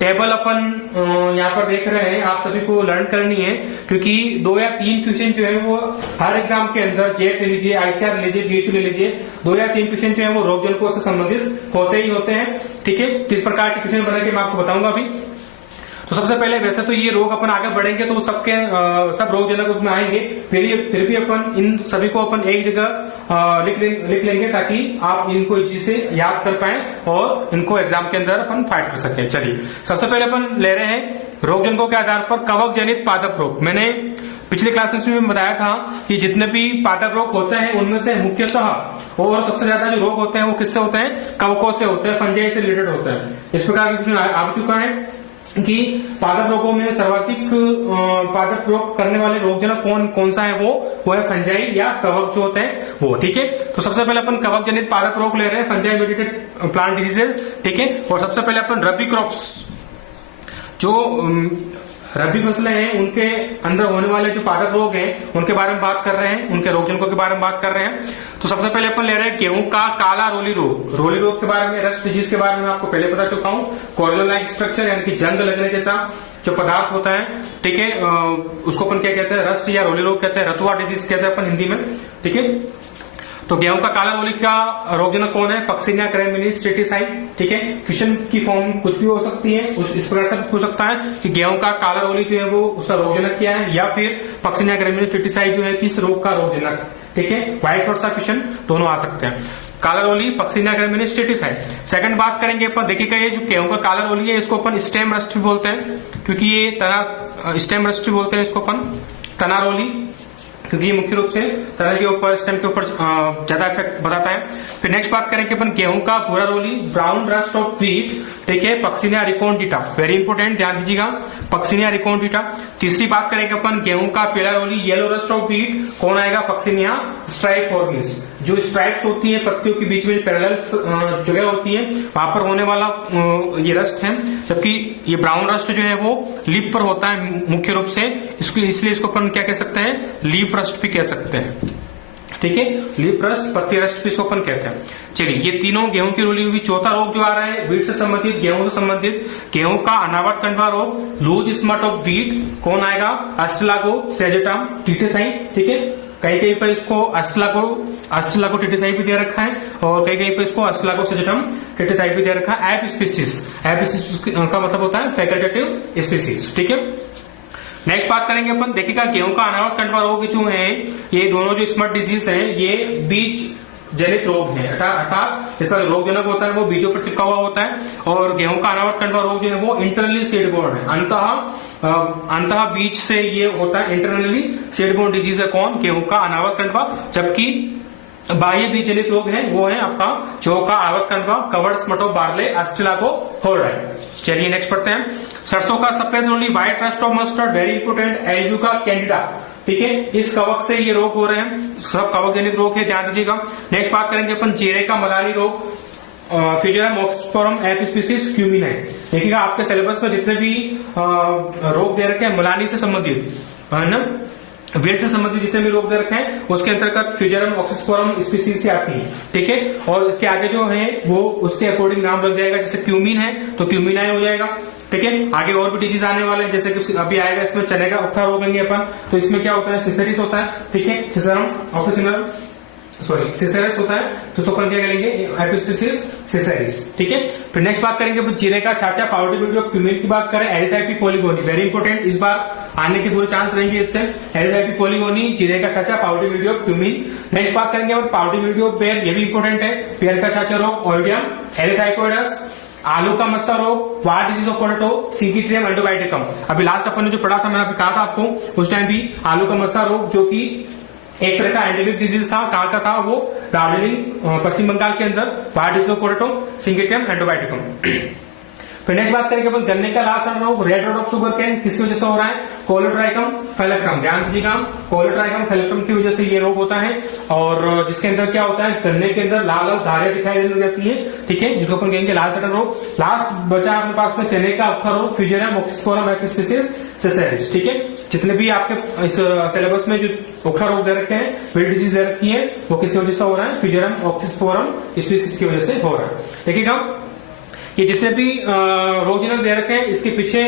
टेबल अपन यहाँ पर देख रहे हैं आप सभी को लर्न करनी है, क्योंकि 2 या 3 क्वेश्चन जो है वो हर एग्जाम के अंदर, जेट ले लीजिए, आईसीआर ले लीजिए, बीएचयू ले लीजिए, 2 या 3 क्वेश्चन जो है वो रोग जनकों से संबंधित होते ही होते हैं। ठीक है, किस प्रकार के क्वेश्चन बना के मैं आपको बताऊंगा अभी। तो सबसे पहले वैसे तो ये रोग अपन आगे बढ़ेंगे तो सबके सब रोग जनक उसमें आएंगे, फिर भी अपन इन सभी को अपन एक जगह लिख लेंगे ताकि आप इनको इजी से याद कर पाए और इनको एग्जाम के अंदर अपन फाइट कर सकें। चलिए सबसे पहले अपन ले रहे हैं रोग जनकों के आधार पर कवक जनित पादप रोग। मैंने पिछले क्लासेस में बताया था कि जितने भी पादप रोग होते हैं उनमें से मुख्यतः और सबसे ज्यादा जो रोग होते हैं वो किससे होते हैं? कवकों से होते हैं, फंजाई से रिलेटेड होते हैं। इस प्रकार के क्वेश्चन आ चुका है कि पादप रोगों में सर्वाधिक पादप रोग करने वाले रोगजनक कौन सा है? वो है फंजाई या कवक जो होते हैं वो। ठीक है, तो सबसे पहले अपन कवक जनित पादप रोग ले रहे हैं, फंजाई मेडिएटेड प्लांट डिजीजेस। ठीक है, और सबसे पहले अपन रबी क्रॉप्स जो रबी फसलें हैं उनके अंदर होने वाले जो पादप रोग हैं उनके बारे में बात कर रहे हैं, उनके रोग जनकों के बारे में बात कर रहे हैं। तो सबसे पहले अपन ले रहे हैं गेहूं का काला रोली रोग। रोली रोग के बारे में, रस्ट डिजीज के बारे में आपको पहले बता चुका हूं। कॉरियोला लाइक स्ट्रक्चर यानी कि जंग लगने जैसा जो पदार्थ होता है, ठीक है, उसको अपन क्या कहते हैं? रस्ट या रोली रोग कहते हैं, रतुआ डिजीज कहते हैं अपन हिंदी में। ठीक है, तो गेहूं का काला रोली का रोगजनक कौन है? Puccinia ग्रैमिनीस tritici. ठीक है, क्वेश्चन की फॉर्म कुछ भी हो सकती है, इस प्रकार से पूछ सकता है कि गेहूं का काला रोली जो है वो उसका रोगजनक क्या है, या फिर पक्सिनिया ग्रैमिनीस ट्रिटिसाई जो है किस रोग का रोगजनक। ठीक है, वाइस वर्सा क्वेश्चन दोनों आ सकते हैं। काला रोली, पक्सिनिया ग्रैमिनीस ट्रिटिसाई। सेकंड बात करेंगे अपन, देखिएगा ये जो गेहूं का काला रोली है इसको अपन स्टेम रस्ट भी बोलते हैं, क्योंकि ये तना स्टेम रस्ट भी बोलते हैं इसको अपन, तना रोली, क्योंकि ये मुख्य रूप से तना के ऊपर, स्टेम के ऊपर ज्यादा इफेक्ट बताता है। फिर नेक्स्ट बात करेंगे अपन गेहूं का भूरा रोली, ब्राउन रस्ट ऑफ व्हीट। ठीक है, पक्सिनिया रिकोन्डिटा, वेरी इंपोर्टेंट, ध्यान दीजिएगा, पक्सिनिया रिकोन्डिटा। तीसरी बात करेंगे अपन गेहूं का पीला रोली, येलो रस्ट ऑफ व्हीट, कौन आएगा? पक्सिनिया स्ट्राइकोर्निस। जो स्ट्राइप्स होती है पत्तियों के बीच में पैरेलल जगह होती है वहां पर होने वाला ये रस्ट है, जबकि ये ब्राउन रस्ट जो है वो लीफ पर होता है मुख्य रूप से, इसलिए इसको अपन क्या कह सकते हैं? लीफ रस्ट भी कह सकते हैं। ठीक है, लीफ रस्ट, पत्ती रस्ट भी इसको अपन कहते हैं। चलिए ये तीनों गेहूं की रोली हुई। चौथा रोग जो आ रहा है व्हीट से संबंधित, गेहूं से संबंधित, गेहूं का अनावट कंडवा रोग, लूज स्मट ऑफ व्हीट, कौन आएगा? अस्ट्रेलागो सेजेटम टिटिसाई। ठीक है, कहीं पर इसको अस्ट्रेलागो टिटिसाई भी दे रखा है और कहीं पर इसको अस्ट्रेलागो सेजेटम टिटिसाई भी दे रखा है। एप स्पीसीज का मतलब होता है फैकल्टेटिव स्पीसीज। ठीक है, नेक्स्ट बात करेंगे अपन, देखिएगा गेहूं का अनावट कंडवा रोग जो है, ये दोनों जो स्मट डिजीज है ये बीज जनित रोग है, अर्थात जिसका रोग जनक होता है वो बीजों पर चिपका हुआ होता है, और गेहूं का अनावट कंडवा रोग जो है वो इंटरनली सीडबोर्न है, अंतः बीज से ये होता है, इंटरनली सीडबोर्न डिजीज है कौन? गेहूं का अनावट कंडवा। जबकि बाह्य बीज जनित रोग है वो है आपका जौ का आवत कंडवा, कवर्ड स्मट ऑफ बार्ले, अस्ट्रेलागो होराई। चलिए नेक्स्ट पढ़ते हैं, सरसों का सफेद रोली, white rust of mustard, very important, एल्ब्यूका कैंडिडा। ठीक है, इस कवक से ये रोग हो रहे हैं, सब कवक जनित रोग है, ध्यान दीजिएगा। नेक्स्ट बात करेंगे अपन जीरे का मलाली रोग, फ्यूजेरियम ऑक्सफोरम एप स्पीसीज क्यूमिनाई। देखिएगा आपके सिलेबस में जितने भी रोग दे रखे हैं मलानी से संबंधित है ना, वेट से संबंधित जितने भी रोग दे रखे हैं उसके अंतर्गत फ्यूजेरियम ऑक्सीस्पोरम स्पीसीज से आती है। ठीक है, और इसके आगे जो है वो उसके अकॉर्डिंग नाम लग जाएगा, जैसे क्यूमिन है तो क्यूमिनाई हो जाएगा। ठीक है, आगे और भी डिजीज आने वाले हैं, जैसे कि अभी आएगा इसमें चने का उठा रोग लेंगे अपन, तो इसमें क्या होता है? सिसरिस होता है। ठीक है, सिसरस होता है, तो इसको क्या करेंगे? एपिस्टिसिस सिसरिस। ठीक है, फिर नेक्स्ट बात करेंगे जीरे का छाछा, पाउडर वीडियो क्यूमिन की बात करें, एरिसाइपी पोलिगोनी, वेरी इंपोर्टेंट, इस बार आने के पूरे चांस रहेंगे इससे। एरिसाइपी पोलिगोनी, जीरे का छाछा, पाउडर वीडियो क्यूमिन। नेक्स्ट बात करेंगे पाउडर वीडियो पेयर, ये भी इंपोर्टेंट है, पेयर का छाछा रोग, ओइडियम एरिसाइकोइडस, आलू का मस्सा रोग, वाट डिजीज ऑफ पोटैटो, सिंकिट्रियम एंडोबाइटिकम। अभी लास्ट अपन ने जो पढ़ा था, मैंने अभी कहा था आपको उस टाइम भी, आलू का मस्सा रोग जो कि एक तरह का एंडेमिक डिजीज था, कहां का था वो? दार्जिलिंग पश्चिम बंगाल के अंदर, wart disease of potato, synchytrium endobioticum. फिर नेक्स्ट बात करेंगे अपन गन्ने का लास्ट रोग, red rot of sugarcane, किसकी वजह से हो रहा है? कोलेट्राइकम फेलेक्ट्रम। ध्यान दीजिएगा, कोलेट्राइकम फेलेक्ट्रम की वजह से ये रोग होता है, और जिसके अंदर क्या होता है, गन्ने के अंदर लाल लाल धारियां दिखाई देने लग जाती है, ठीक है, जिसको अपन कहेंगे लाल सटन रोग। लास्ट बचा अपने पास में चने का अक्खर रोग, फ्यूजेरियम ऑक्सीस्पोरम एक्टिस्पिसिस सेसेरिस, ठीक है। जितने भी आपके इस सिलेबस में जो उखा रोग दे रखे हैं, विल्ट डिजीज दे रखी है, वो किसकी वजह से हो रहा है? फ्यूजेरियम ऑक्सीस्पोरम स्पीसीज की वजह से हो रहा है। देखिएगा, ये जितने भी रोगजनक दे रखे हैं, इसके पीछे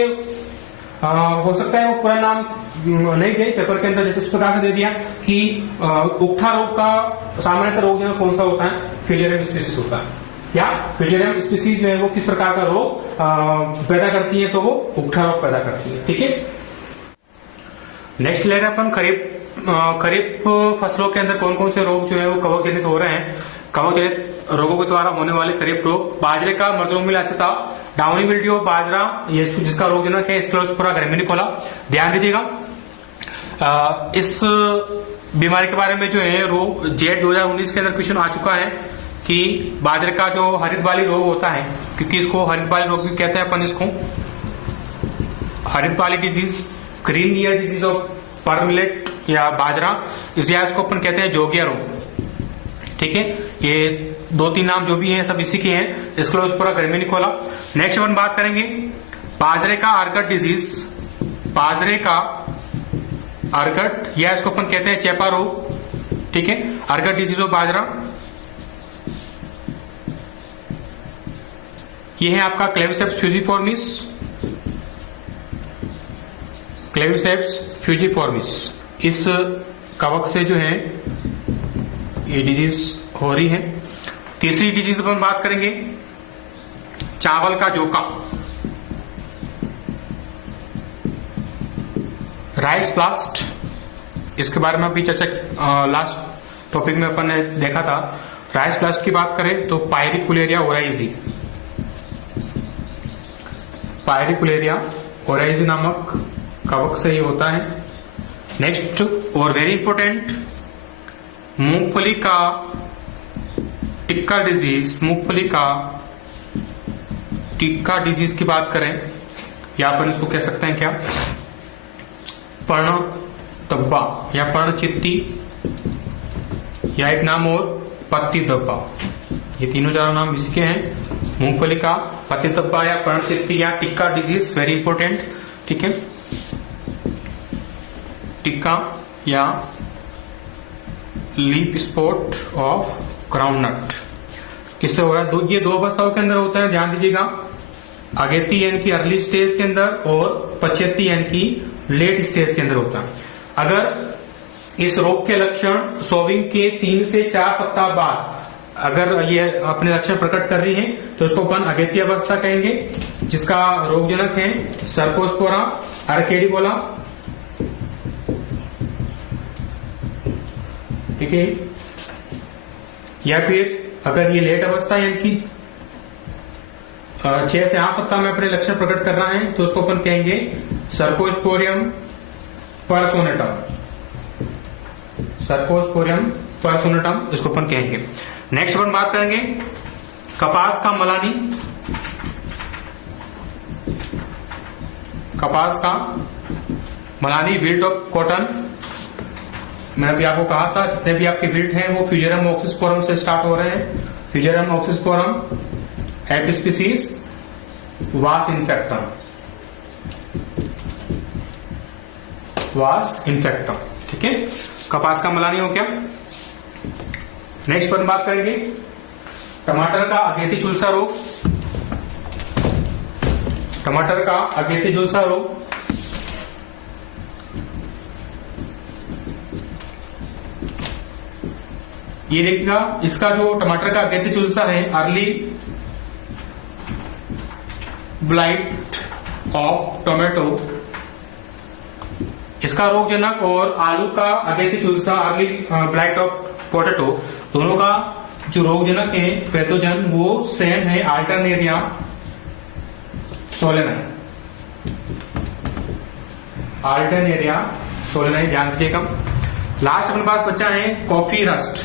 हो सकता है वो पूरा नाम नहीं दे पेपर के अंदर, जैसे इस प्रकार से दे दिया कि उखा रोग का सामान्यतः रोगजनक कौन सा होता है? फ्यूजेरियम स्पीसीज होता है, या फ्यूजेरियम स्पीसीज जो है वो किस प्रकार का रोग पैदा करती है? तो वो उखा रोग पैदा करती है, ठीक है। नेक्स्ट ले रहे हैं अपन खरीफ फसलों के अंदर कौन कौन से रोग जो है वो कवक जनित हो रहे हैं। कवक जनित रोगों के द्वारा होने वाले खरीफ रोग, बाजरे का मर्दोमिलासिता, डाउनी मिल्ड्यू बाजरा, ये जिसका रोगजनक है स्क्लेरोस्पोरा ग्रामिनिकोला। ध्यान दीजिएगा, इस बीमारी के बारे में जो है रोग जेट 2019 के अंदर क्वेश्चन आ चुका है कि बाजरे का जो हरित बाली रोग होता है, क्योंकि इसको हरित बाली रोग भी कहते हैं अपन, इसको हरित बाली disease, green ear disease of pearl millet या बाजरा, इसको अपन कहते हैं जोगिया रोग, ठीक है। ये 2-3 नाम जो भी हैं सब इसी के हैं, स्क्लेरोस्पोरा ग्रामिनिकोला। नेक्स्ट अपन बात करेंगे बाजरे का अर्गट डिजीज, बाजरे का अर्गट या इसको अपन कहते हैं चेपा रोग, ठीक है, अर्गट डिजीज ऑफ बाजरा। ये है आपका क्लेविसेप्स फ्यूजिफॉर्मिस, क्लेविसेप्स फ्यूजिफॉर्मिस। इस कवक से जो है ये डिजीज हो रही है। तीसरी डिजीज अपन बात करेंगे चावल का जोका, राइस ब्लास्ट। इसके बारे में अभी चर्चा लास्ट टॉपिक में अपन ने देखा था। राइस ब्लास्ट की बात करें तो पायरिकुलेरिया ओराइजी, पायरिकुलेरिया ओराइजी नामक कवक से ये होता है। नेक्स्ट और वेरी इंपॉर्टेंट, मूंगफली का टिक्का डिजीज, मूंगफली का टिक्का डिजीज की बात करें, या अपन इसको कह सकते हैं क्या, पर्ण धब्बा या पर्ण चित्ती, या एक नाम और पत्ती धब्बा। ये तीनों चारों नाम इसी के हैं, मूंगफली का, पत्ती धब्बा या पर्ण चित्ती या टिक्का डिजीज, वेरी इंपॉर्टेंट, ठीक है। टिक्का या लीफ स्पॉट ऑफ ग्राउंडनट किससे हो रहा है? ये 2 अवस्थाओं के अंदर होता है, ध्यान दीजिएगा, अगेती यानी कि अर्ली स्टेज के अंदर और पछेती यानी कि लेट स्टेज के अंदर होता है। अगर इस रोग के लक्षण सोविंग के 3 से 4 सप्ताह बाद अगर ये अपने लक्षण प्रकट कर रही है तो इसको अपन अगेती अवस्था कहेंगे, जिसका रोगजनक है सर्कोस्पोरा अर्केडिकोला, ठीक है। या फिर अगर ये लेट अवस्था यानी कि 6 से 8 सप्ताह में अपने लक्षण प्रकट कर रहा है तो उसको अपन कहेंगे सर्कोस्पोरियम परसोनेटम, सर्कोस्पोरियम परसोनेटम इसको अपन कहेंगे। नेक्स्ट अपन बात करेंगे कपास का मलानी, कपास का मलानी, विल्ट ऑफ कॉटन। मैंने अभी आपको कहा था जितने भी आपके विल्ट हैं वो फ्यूजेरियम ऑक्सीस्पोरम से स्टार्ट हो रहे हैं, फ्यूजेरियम ऑक्सीस्पोरम एपिस्पीसीज वास इन्फेक्टम, वास इन्फेक्टम, ठीक है। कपास का मलानी हो गया। नेक्स्ट पर बात करेंगे टमाटर का अगेती झुलसा रोग, टमाटर का अगेती झुलसा रोग। ये देखिएगा, इसका जो टमाटर का अगेती झुलसा है, अर्ली ब्लाइट ऑफ टोमेटो, इसका रोगजनक, और आलू का अगेती झुलसा अर्ली ब्लाइट ऑफ पोटैटो, दोनों का जो रोगजनक है पैथोजन वो सेम है, अल्टरनेरिया सोलेनाई, अल्टरनेरिया सोलेनाई, ध्यान दीजिएगा। लास्ट अपने पास बचा है कॉफी रस्ट,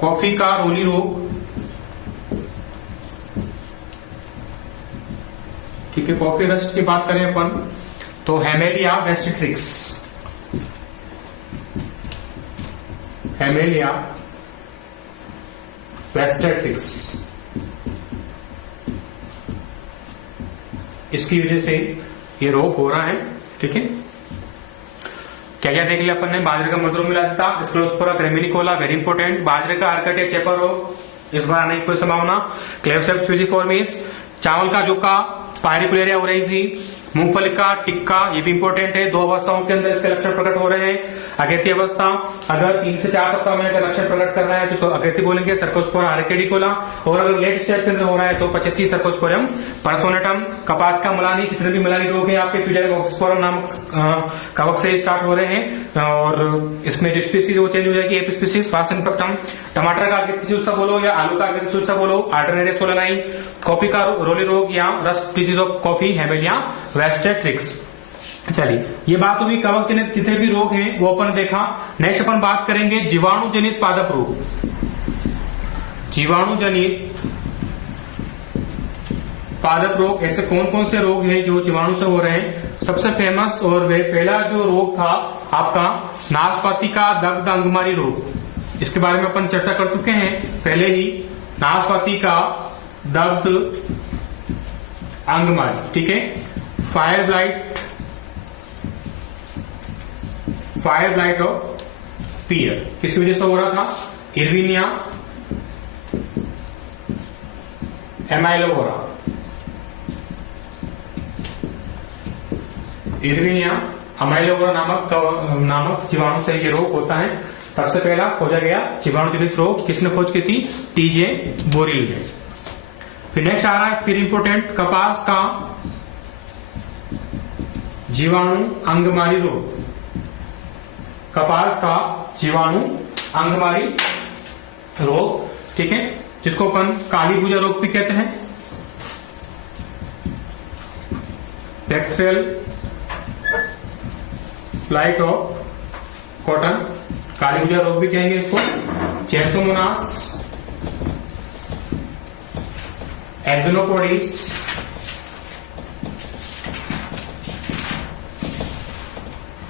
कॉफी का रोली रोग, ठीक है, कॉफी रस्ट की बात करें अपन तो हेमेलिया वेस्टिट्रिक्स, हेमेलिया वेस्टिट्रिक्स, इसकी वजह से ये रोग हो रहा है। ठीक है, क्या क्या देख लिया अपन ने, बाजरे का मधुर मिलाता, स्क्लेरोस्पोरा ग्रेमिनिकोला वेरी इंपोर्टेंट, बाजरे का अर्कट या चेपर रोग इस बार आने की कोई संभावना, क्लेफ्सेप्स फिजिफॉर्मिस, चावल का जुका पायरिकुलेरिया ओराइजी, मूंगफली का टिक्का ये भी इंपॉर्टेंट है। 2 अवस्थाओं के अंदर इसके लक्षण प्रकट हो रहे हैं। अगेती अवस्था अगर 3 से 4 सप्ताह में अगर लक्षण प्रकट कर रहा है तो उसको अगेती बोलेंगे, सर्कोस्पोरा आर्केडिकोला, और अगर लेट स्टेज के अंदर हो रहा है तो पचेती सर्कोस्पोरम पर्सोनेटम। कपास का मलानी, जितने भी मलानी रोग है आपके फ्यूजन ऑक्सफोरम नामक कवक से स्टार्ट हो रहे हैं, और इसमें जो स्पीसीज वो चेंज हो जाएगी, एप स्पीसीज फासिनफेक्टम। टमाटर का अगेती चूसा बोलो या आलू का अगेती चूसा बोलो, आल्टरनेरिया सोलेनाई। कॉफी का रोली रोग या रस्ट डिजीज ऑफ कॉफी, हेमेलिया वेस्टिट्रिक्स। चलिए, ये बात हुई कवक जनित जितने भी रोग हैं वो अपन देखा। नेक्स्ट अपन बात करेंगे जीवाणु जनित पादप रोग। जीवाणु जनित पादप रोग ऐसे कौन कौन से रोग हैं जो जीवाणु से हो रहे हैं? सबसे फेमस और वे पहला जो रोग था आपका नाशपाती का दग्ध अंगमारी रोग, इसके बारे में अपन चर्चा कर चुके हैं पहले ही। नाशपाती का दग्ध अंगमारी, ठीक है। फायर ब्लाइट ऑफ पियर किस वजह से हो रहा था? इर्विनिया एमाइलोवोरा, इर्विनिया अमाइलोवोरा नामक जीवाणु से ये रोग होता है। सबसे पहला खोजा गया जीवाणु जनित रोग किसने खोज की थी? टीजे बोरिल ने। फिर नेक्स्ट आ रहा है, फिर इंपोर्टेंट, कपास का जीवाणु अंगमारी रोग। कपास का जीवाणु अंगमारी रोग, ठीक है, जिसको अपन काली भुजा रोग भी कहते हैं। बैक्टीरियल फ्लाइट ऑफ कॉटन, काली भुजा रोग भी कहेंगे इसको। जैंथोमोनास एक्सोनोपोडिस,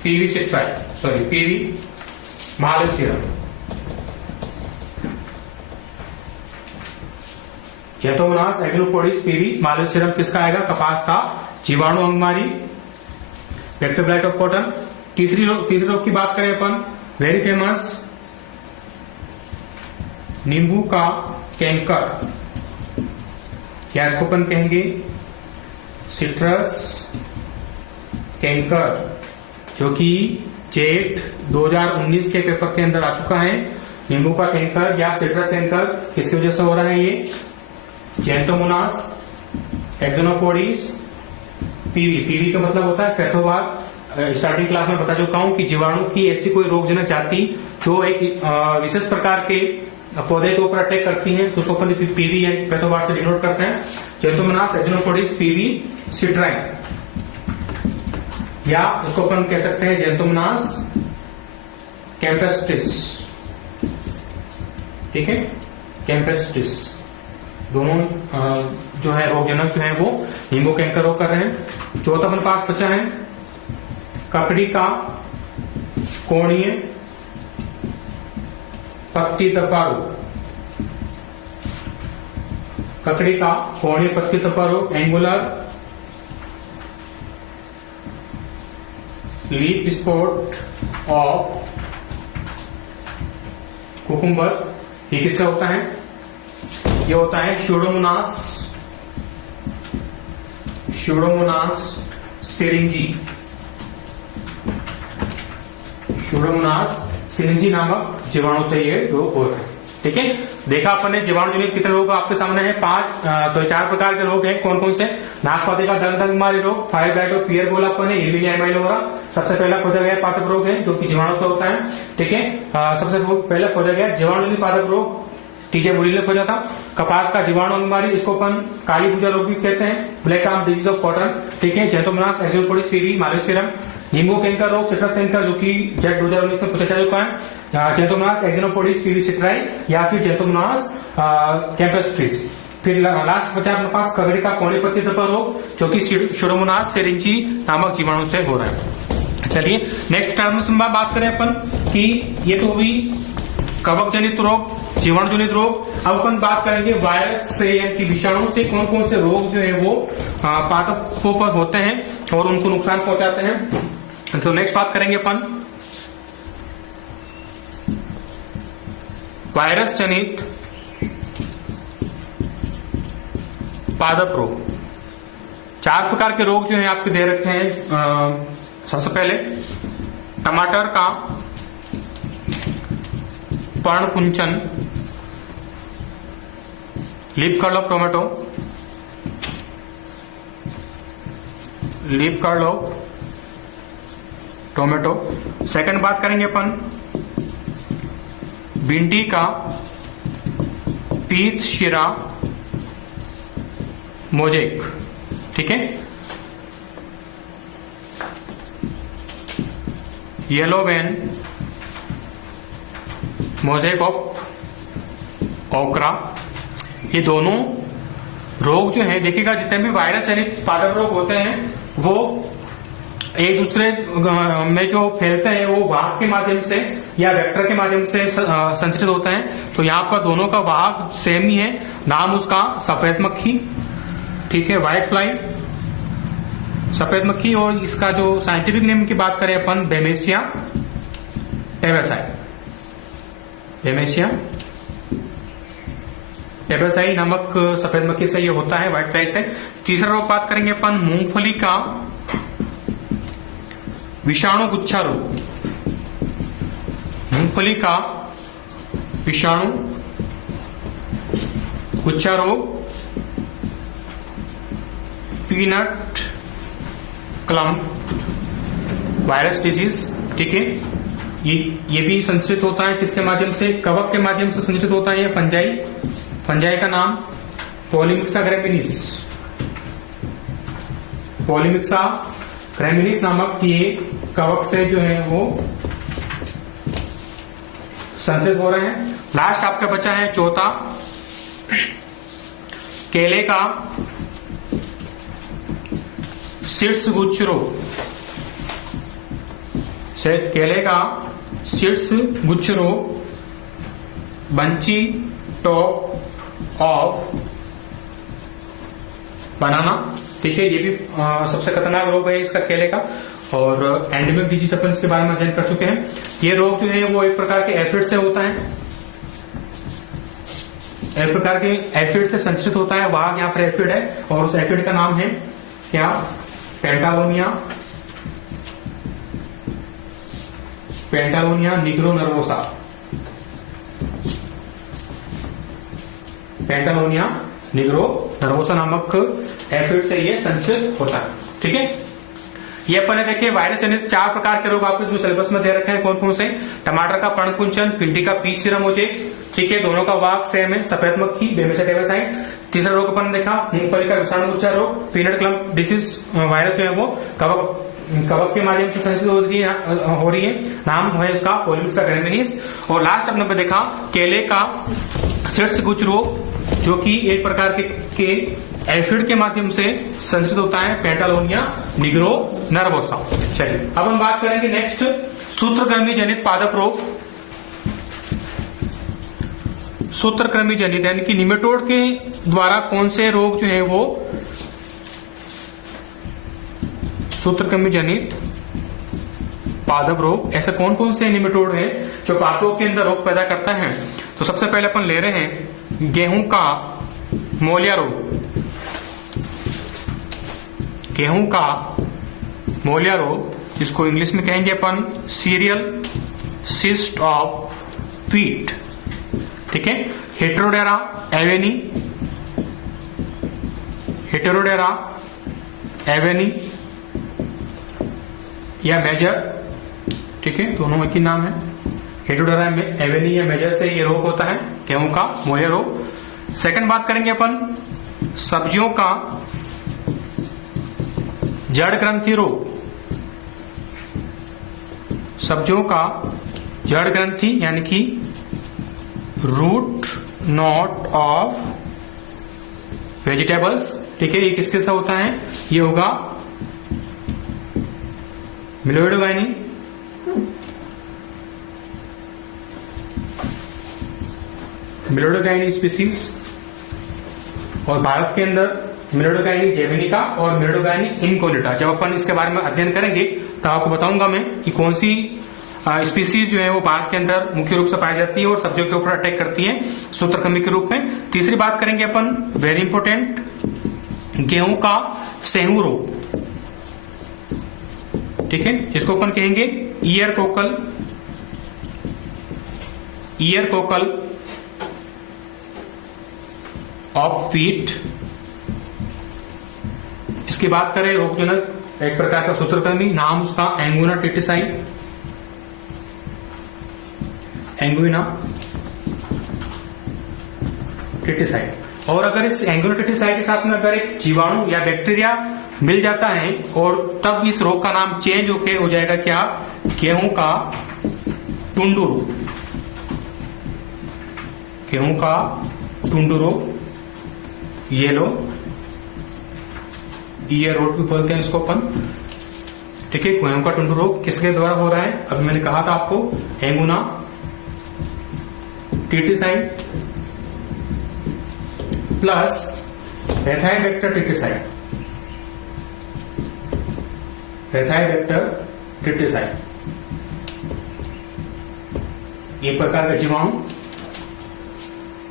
पीवी मालेशियम। जैंथोमोनास एक्सोनोपोडिस पीवी मालेशियम किसका आएगा? कपास का जीवाणु अंगमारी, बैक्टीरियल फ्लाइट ऑफ कॉटन। तीसरी रोग की बात करें अपन, वेरी फेमस, नींबू का कैंकर, क्या इसको अपन कहेंगे? सिट्रस कैंकर, जो कि जेट 2019 के पेपर के अंदर आ चुका है। नींबू का कैंकर या सिट्रस कैंकर किसकी वजह से हो रहा है? ये जैंथोमोनास एक्सोनोपोडिस पीवी का मतलब होता है पैथोवाद। स्टार्टिंग क्लास में बता चुका हूं कि जीवाणु की ऐसी कोई रोगजनक जाति जो एक विशेष प्रकार के पौधे के ऊपर अटैक करती हैं तो उसको अपन पीवी एंड पैथोवाद से डिनोट करते हैं। जैंथोमोनास एक्सोनोपोडिस पीवी सिट्राइन, या इसको अपन कह सकते हैं जैंथोमोनास कैम्पेस्टिस, ठीक है, कैम्पेस्टिस। दोनों जो है रोगजनक जो है वो नींबू कैंकर रोग कर रहे हैं। चौथा अपन पास बचा है ककड़ी का कोणीय पत्ती तपा रोग। ककड़ी का कोणीय पत्ती तपा रोग, angular leaf spot of cucumber, ये किससे होता है? ये होता है स्यूडोमोनास सिरिंजी नामक जीवाणु से ये रोग हो रहा है। ठीक है, देखा अपन ने जीवाणु जनित कितने रोग आपके सामने है? 4 प्रकार के रोग हैं। कौन कौन से? नाशपाती का दग्ध अंगमारी रोग, फायर ब्लाइट ऑफ पियर बोला अपन ने, इर्विनिया एमाइलोवोरा सबसे पहला खोजा गया पादप रोग है जो कि जीवाणु से होता है। ठीक है, सबसे पहला खोजा गया जीवाणु जनित पादप रोग टीजे बोरिल ने खोजा था। कपास का जीवाणु अंगमारी, इसको अपन काली भुजा रोग भी कहते हैं, black arm disease of cotton. ठीक है, जैंथोमोनास एक्सोनोपोडिस पीवी मालेशियम। नींबू कैंकर रोग, सिट्रस कैंकर, जो कि जेट 2019 में पूछा जा चुका है। जैंथोमोनास एक्सोनोपोडिस पीवी सिट्राइन या फिर जैंथोमोनास कैम्पेस्ट्रिस। फिर लास्ट बचा अपने पास ककड़ी का कोने पत्ती धब्बा रोग, जो कि स्यूडोमोनास सेरिंजी नामक जीवाणु से हो रहा है। चलिए नेक्स्ट टर्म में बात करें अपन कि ये तो हुई कवक जनित रोग, जीवाणु जनित रोग। अब अपन बात करेंगे वायरस से यानी कि विषाणु से कौन कौन से रोग जो है वो पादपों पर होते हैं और उनको नुकसान पहुंचाते हैं। तो नेक्स्ट बात करेंगे अपन वायरस जनित पादप रोग। 4 प्रकार के रोग जो है आपके दे रखे हैं। सबसे पहले टमाटर का पर्णकुंचन, leaf curl of tomato, leaf curl of tomato. Second बात करेंगे अपन भिंडी का पीत शिरा मोजेक, ठीक है। येलो वेन मोजेक ऑफ ओकरा। ये दोनों रोग जो है देखिएगा, जितने भी वायरस यानी पादप रोग होते हैं वो एक दूसरे में जो फैलते हैं वो वाहक के माध्यम से या वेक्टर के माध्यम से संचरित होते हैं। तो यहाँ पर दोनों का वाहक सेम ही है, नाम उसका सफेद मक्खी, ठीक है, व्हाइट फ्लाई, सफेद मक्खी। और इसका जो साइंटिफिक नेम की बात करें अपन बेमेसिया टेबेसाई, बेमेसिया टेबेसाई नामक सफेद मक्खी से ये होता है, व्हाइट फ्लाई से। तीसरा रोग बात करेंगे अपन मूंगफली का विषाणु गुच्छा रोग, मूंगफली का विषाणु गुच्छा रोग, पीनट क्लम्प वायरस डिजीज, ठीक है। ये भी संचरित होता है किसके माध्यम से, कवक के माध्यम से संचरित होता है। ये फंजाई, फंजाई का नाम पॉलीमिक्सा ग्रेमिनीस, पॉलीमिक्सा ग्रेमिनीस नामक ये कवक से जो है वो संचरित हो रहे हैं। लास्ट आपका बचा है चौथा केले का शीर्ष गुच्छ रोग, केले का शीर्ष गुच्छ रोग, बंची टॉप ऑफ बनाना, ठीक है। ये भी सबसे खतरनाक रोग है इसका, केले का। और एंडेमिक डिजीज अपन इसके बारे में अध्ययन कर चुके हैं। ये रोग जो है वो एक प्रकार के एफिड से होता है, एक प्रकार के एफिड से संचरित होता है। वहां यहाँ पर एफिड है और उस एफिड का नाम है क्या, Pentalonia, Pentalonia Negro nervosa, Pentalonia Negro nervosa नामक एफिड से ये संचरित होता है, ठीक है। ये अपन ने देखिए वायरस जनित 4 प्रकार के रोग आपको जो सिलेबस में दे रखे हैं, कौन कौन से, टमाटर का पर्णकुंचन, भिंडी का पीत शिरा मोजेक, ठीक है, दोनों का वाहक सेम है, सफेद मक्खी, बेमेसिया टेबेसाई। तीसरा रोग अपन ने देखा मूंगफली का विषाणु गुच्छा रोग, पीनट क्लम्प डिजीज वायरस जो है वो कवक के माध्यम से संचरित हो रही है, नाम है उसका पॉलीमिक्सा ग्रेमिनीस। और लास्ट अपने पे देखा केले का शीर्ष गुच्छ रोग, जो कि एक प्रकार के एफिड के माध्यम से संचरित होता है, पेंटालोनिया निग्रो नर्वोसा। चलिए अब हम बात करेंगे नेक्स्ट सूत्रकृमि जनित पादप रोग। सूत्रकृमि जनित यानी कि निमेटोड के द्वारा कौन से रोग जो है वो सूत्रकृमि जनित पादप रोग, ऐसे कौन कौन से निमेटोड हैं जो पादपों के अंदर रोग पैदा करता है। तो सबसे पहले अपन ले रहे हैं गेहूं का मोलिया रोग, गेहूं का मोलिया रोग, जिसको इंग्लिश में कहेंगे अपन सीरियल सिस्ट ऑफ व्हीट, ठीक है। हेटेरोडेरा एवेनी, हेटेरोडेरा एवेनी या मेजर, ठीक है, दोनों एक ही नाम है। हेटेरोडेरा एवेनी या मेजर से ये रोग होता है, गेहूं का मोलिया रोग। सेकंड बात करेंगे अपन सब्जियों का जड़ ग्रंथि रोग, सब्जियों का जड़ ग्रंथि यानी कि रूट नॉट ऑफ वेजिटेबल्स, ठीक है। ये किसके साथ होता है, ये होगा मिलोइडोगाइनी, मिलोइडोगाइनी स्पीसीज। और भारत के अंदर मिलोइडोगाइनी जेमिनिका और मिलोइडोगाइनी इनकोनिटा। जब अपन इसके बारे में अध्ययन करेंगे तो आपको बताऊंगा मैं कि कौन सी स्पीसीज जो है वो भारत के अंदर मुख्य रूप से पाई जाती है और सब्जियों के ऊपर अटैक करती है सूत्रकृमि के रूप में। तीसरी बात करेंगे अपन, वेरी इंपोर्टेंट, गेहूं का सेहू रोग, ठीक है, जिसको अपन कहेंगे ईयर कोकल ऑफ व्हीट। इसकी बात करें रोगजनक एक प्रकार का सूत्रकृमि, नाम उसका एंगुइना टिटिसाई, एंगुइना टिटिसाई। और अगर इस एंगुइना टिटिसाई के साथ में अगर एक जीवाणु या बैक्टीरिया मिल जाता है और तब इस रोग का नाम चेंज होके हो जाएगा क्या, गेहूं का टुंडू रोग, गेहूं का टुंडू रोग, येलो ईयर रोग भी बोलते हैं इसको अपन, ठीक है। गेहूं का टुंडू रोग किसके द्वारा हो रहा है, अभी मैंने कहा था आपको, एंगुइना टिटिसाई प्लस एथाइबैक्टर टिटिसाई, एथाइबैक्टर टिटिसाई। ये प्रकार का जीवाणु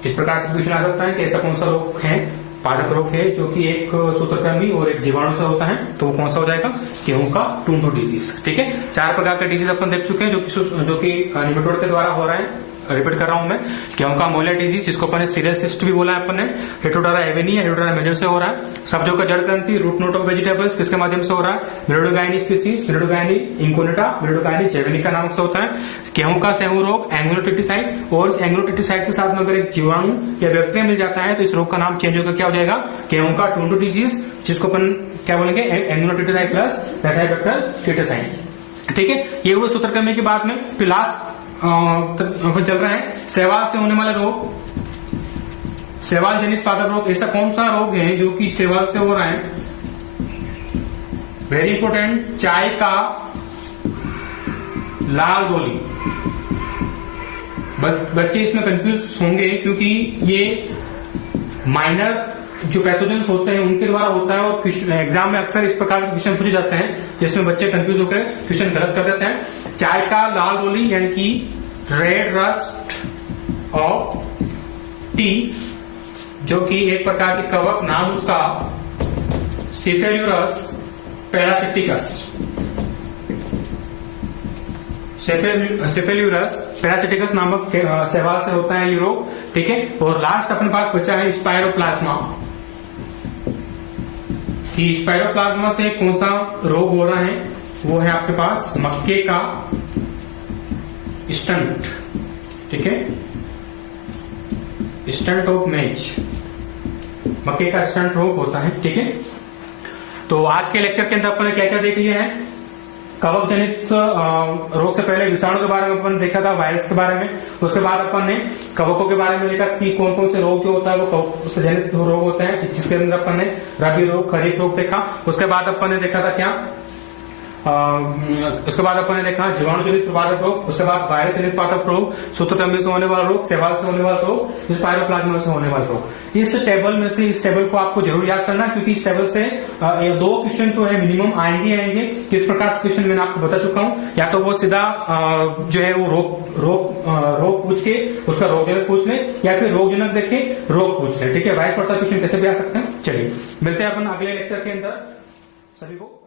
इस प्रकार से पूछना आ सकता है कि ऐसा कौन सा रोग है, पादप रोग है जो कि एक सूत्रकृमि और एक जीवाणु से होता है, तो वो कौन सा हो जाएगा, गेहूं का टुंडू डिजीज, ठीक है। 4 प्रकार के डिजीज अपन देख चुके हैं जो कि निमेटोड के द्वारा हो रहा है। रिपीट कर रहा हूं मैं, गेहूं का मोलिया डिजीज, जिसको अपन ने सीरियल सिस्ट भी बोला है अपन ने, हेटरोडोरा एवेनी या हेटरोडोरा मेजर से हो रहा है। सब्जियों का जड़ ग्रंथि, रूट नोट ऑफ वेजिटेबल्स, किसके माध्यम से हो रहा है, मिलोइडोगाइनी स्पीसीज, मिलोइडोगाइनी इंकोनिटा, मिलोइडोगाइनी जेमिनिका नामक से होता है। गेहूं का सेहू रोग एंगुइना टिटिसाई, और एंगुइना टिटिसाई के साथ में अगर एक जीवाणु या बैक्टीरिया मिल जाता है तो इस रोग का नाम चेंज होकर क्या हो जाएगा, गेहूं का टुंडू डिजीज, जिसको अपन क्या बोलेंगे, एंगुइना टिटिसाई प्लस एथाइबैक्टर टिटिसाई, ठीक है। ये हुए सूत्रकृमि की बात में। फिर लास्ट चल रहा है शैवाल से होने वाले रोग, शैवाल जनित पादप रोग। ऐसा कौन सा रोग है जो कि शैवाल से हो रहा है, वेरी इंपोर्टेंट, चाय का लाल गोली। बस बच्चे इसमें कंफ्यूज होंगे क्योंकि ये माइनर जो पैथोजेंस होते हैं उनके द्वारा होता है और एग्जाम में अक्सर इस प्रकार के क्वेश्चन पूछे जाते हैं जिसमें बच्चे कंफ्यूज होकर क्वेश्चन गलत कर देते हैं। चाय का लाल गोली यानी कि रेड रस्ट ऑफ टी, जो कि एक प्रकार की कवक, नाम उसका सेफेल्यूरस पैरासिटिकस, सेफेल्यूरस पैरासिटिकस नामक शैवाल से होता है ये रोग, ठीक है। और लास्ट अपने पास बचा है स्पाइरोप्लाज्मा, कि स्पाइरोप्लाज्मा से कौन सा रोग हो रहा है, वो है आपके पास मक्के का स्टंट, ठीक है, स्टंट ऑफ मेज, मक्के का स्टंट रोग होता है, ठीक है। तो आज के लेक्चर के अंदर अपन ने क्या क्या देख लिया है, कवक जनित रोग से पहले विषाणु के बारे में अपन देखा था, वायरस के बारे में, उसके बाद अपन ने कवकों के बारे में देखा कि कौन कौन से रोग जो होता है वो कवक से जनित रोग होते हैं, जिसके अंदर अपन ने रबी रोग, खरीफ रोग देखा। उसके बाद अपन ने देखा था क्या, उसके बाद अपन ने देखा जीवाणु जनित पादप रोग, उसके बाद वायरस जनित पादप रोग, सूत्रकृमि से होने वाला रोग, शैवाल से होने वाला रोग, स्पाइरोप्लाज्मा से होने वाला रोग। इस टेबल में से, इस टेबल को आपको जरूर याद करना, क्योंकि इस टेबल से 2 क्वेश्चन तो है मिनिमम आएंगे। किस प्रकार से क्वेश्चन मैंने आपको बता चुका हूं, या तो वो सीधा जो है वो रोग पूछ के उसका रोगजनक पूछ ले, या फिर रोगजनक देख के रोग पूछ ले, ठीक है। वाइस वर्सा क्वेश्चन कैसे भी आ सकते हैं। चलिए मिलते हैं अपन अगले लेक्चर के अंदर, सभी को।